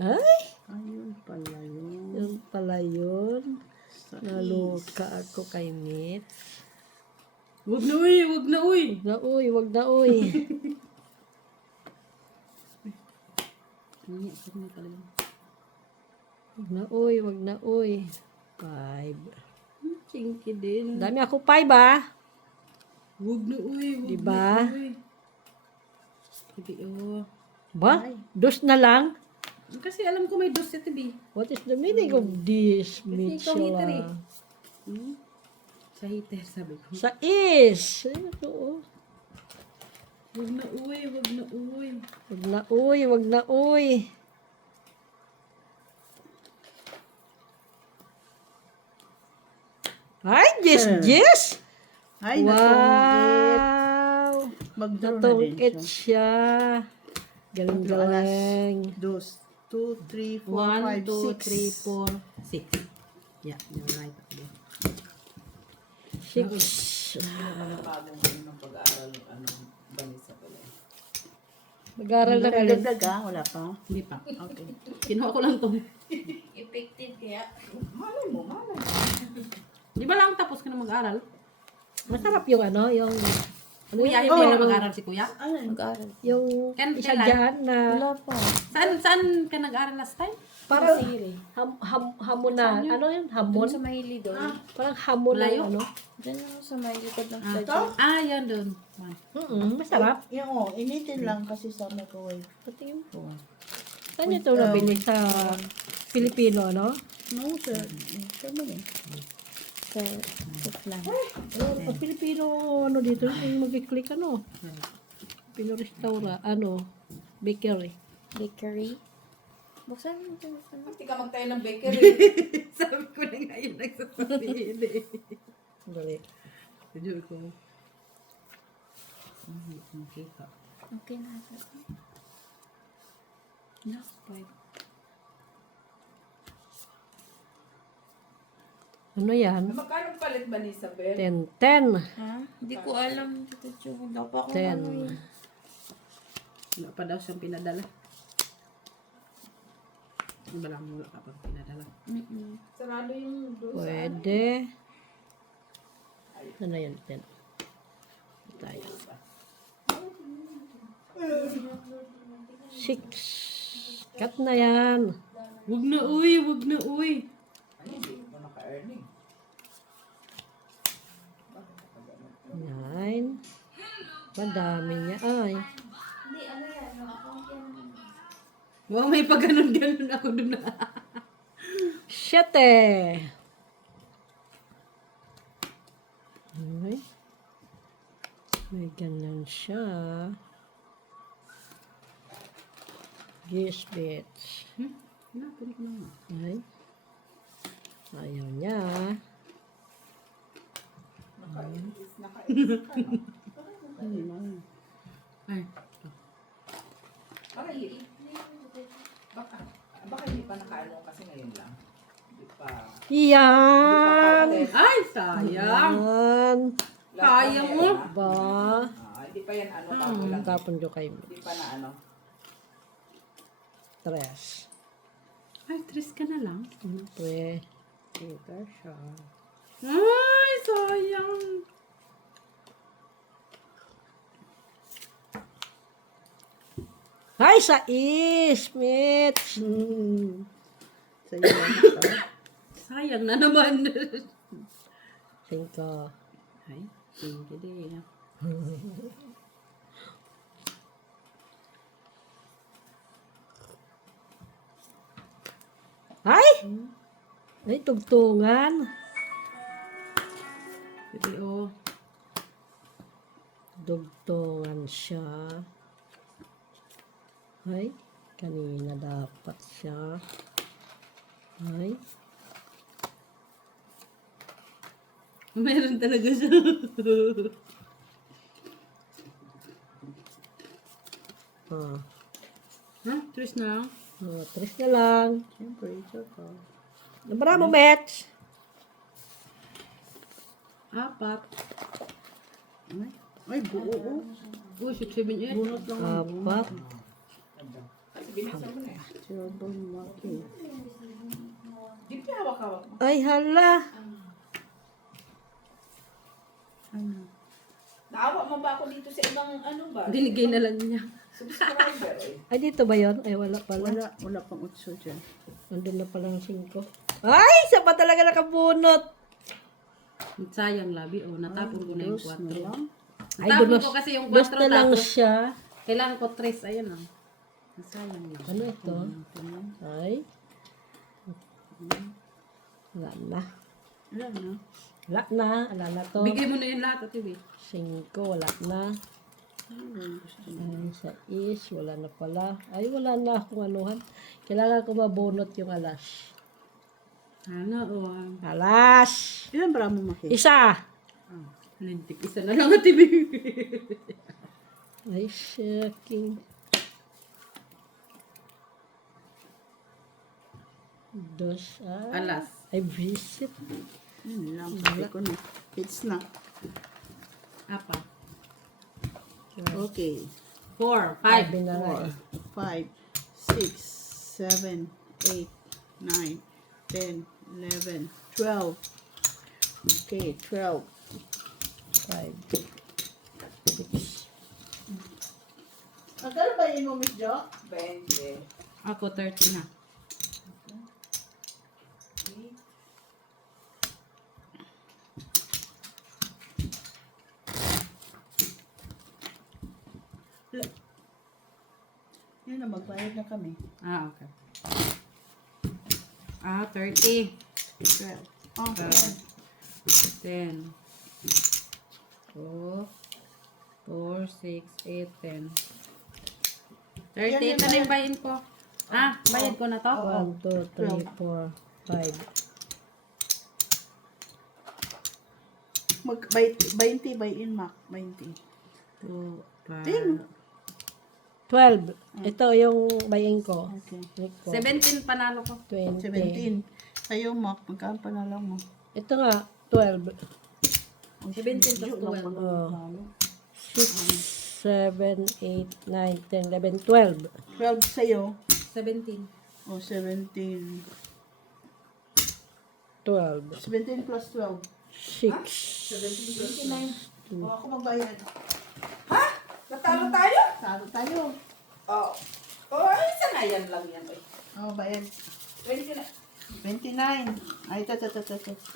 Ay, Ayun pala yun. yun pala yun. Sa Naluka ako kay Mit. Wag na uy, wag na uy. Wag na uy, wag na uy. Wag na uy, wag na uy. 5. Chinky din. Dami ako 5 ah. Wag na uy, wag Diba? na uy. Tibi, oh. Ba? Dos na lang? Kasi alam ko may dos si Tibi. What is the meaning of this, Kasi ikaw heater eh. Mitchell? Sa heater, sabi ko. Sa is. Ito. Wag na uy, wag na uy. Wag na uy, wag na uy. Ay, yes. Ay, natunggit. Wow. Mag-draw na din Natungkit siya. siya. Galing-galing. 2, 3, 4, 1, 5, 2, 3, 4, 6. 6. Yeah, you're right. Okay. 6. Bagong ano ng pag-aaral, ano, banisa pala. Mag-aral na kayo. Dagdag ah, wala pa. Hindi pa. Okay. Kinuha ko lang to. Effective kaya. Malay mo, malay. Di ba lang tapos ka na mag-aral? Masarap yung ano, yung... Ano Kuya, yun? hindi na mag-aral si Kuya? Mag-aaral. Yung Kailan? isa dyan na pa. Saan ka nag-aral last time? parang Sige. hamunan. Ano yun? Hamon? Sa Maili doon. Parang hamon Malayo? ng ano. Diyan lang sa may likod ng Ah, studio. yan doon. Masarap. Yung initin lang kasi sa microwave. Patingin po. Saan nyo ito nabili? Sa Pilipino, no? No, sir. Sir mo eh. Sa lang. Pag Pilipino, ano dito, yung mag-click ano? Pilipino restaurant, ano? Bakery. Bakery. Buksan mo ito. Hindi ka magtayo ng bakery. Sabi ko na nga yun nagsasabihin eh. Dali. Medyo ko. Okay ka. Okay na. No, 5. Ano yan? Magkano palit ba ni Isabel? 10, 10, Ha? Hindi ko alam. Tito Chu. Wala pa akong 10. ano eh. Wala pa daw siyang pinadala. Wala mo, wala ka pang pinadala. Sarado yung doon. Pwede. Ano yan? 10. Tayo. 6. Cut na yan. Wag na uy, wag na uy. Hindi mo naka-earning. 9. Madami niya. Ay. Hindi, ano yan? No, account yan. Wow, may pag ganun ako dun na. 7. Ay. May ganyan siya. Gisbits. Napunit na nga. Ay. Ayaw niya. Ay, Baka hindi pa naka-ano kasi ngayon lang. Hindi pa. Yan! ay sayang. Yan! Sayang mo. Ba? Hindi pa yan ano, bago lang. Tapon nyo kay Hindi pa na ano. 3. Ay, tres ka na lang. Siyempre. Ito siya. Ay, sayang. Ay, sa Mitch! Sa iyo lang ito. Sayang na naman. 5. Ay, sige din. Ay! Ay, tugtungan. Sige, oh. Dugtungan siya. Ay, kanina dapat siya. Ay, Meron talaga siya. ah. Ha? Tres na lang? Oh, 3 na lang. Siyempre, ito ka. Nabara mo, Mitch. 4. Ay, buo. Oh. Uy, 6, 7, 8. Bunot lang. 4. Silver marking. Hindi pa hawak-hawak mo. Ay, hala. Ano? Naawa mo ba ako dito sa ibang ano ba? Binigay na lang niya. Subscriber eh. Ay, dito ba yon? Ay, wala pala. Wala pang utso dyan. Nandun na pala ang 5. Ay, isa pa talaga nakabunot. Sayang labi, oh. Natapon ko na yung 4. Ay, Natapon dulos, ko kasi yung 4 dos na lang tapos siya. kailangan ko 3. Ayun, oh. Sayang lang. Ano ito? Ay. Wala na. Wala na. Wala na. Wala na to. Bigay mo na yung lahat, Ate Bea. 5, wala na. Ay, sa wala na pala. Ay, wala na akong anuhan. Kailangan ko mabunot yung alas. Ano, oh. Alas! Ilan ba mo makita? Isa! Lintik. Isa na lang, Ate Bea. Ay, shaking. Dos. Alas. Ay, visit. Yun lang. Sabi ko na. It's na. 4. Okay. 4, 5. Sabi na nga eh. 5, 6, 7, 8, 9, 10, 11, 12. Okay, 12. 5, 6. Magkano ba yun mo, Miss Jo? 20. Ako, 30 na. Yun na, magbayad na kami. Okay. 30. 12. Oh, 10. 4, 6, 8, 10. 38 na na yung bayin ko. Bayad ko na to? 1, 2, 3, 4, 5. 20 by in, Mac. 20. 2, 5. 12. Ito yung bayin ko. Okay. Rico. 17 panalo ko. 20. 17. Sa'yo, Mac, magkano pa na lang mo? Ito nga, 12. 17 plus 12. Oh. 6, 7, 8, 9, 10, 11, 12. 12 sa'yo. 17. O, 17. 12. 17 plus 12. 6. 29. O, ako magbayad. Natalo tayo? Talo tayo. Oo. Oh, ay, sanayan lang yan. Oy. O, bayad. 29. 29. Ay, ito.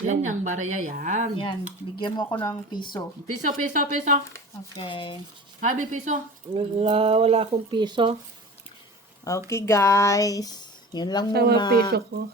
Yan yung barya yan. Yan, bigyan mo ako ng piso. Piso. Okay. Habi piso. Wala akong piso. Okay, guys. Yun lang Tama muna. piso ko.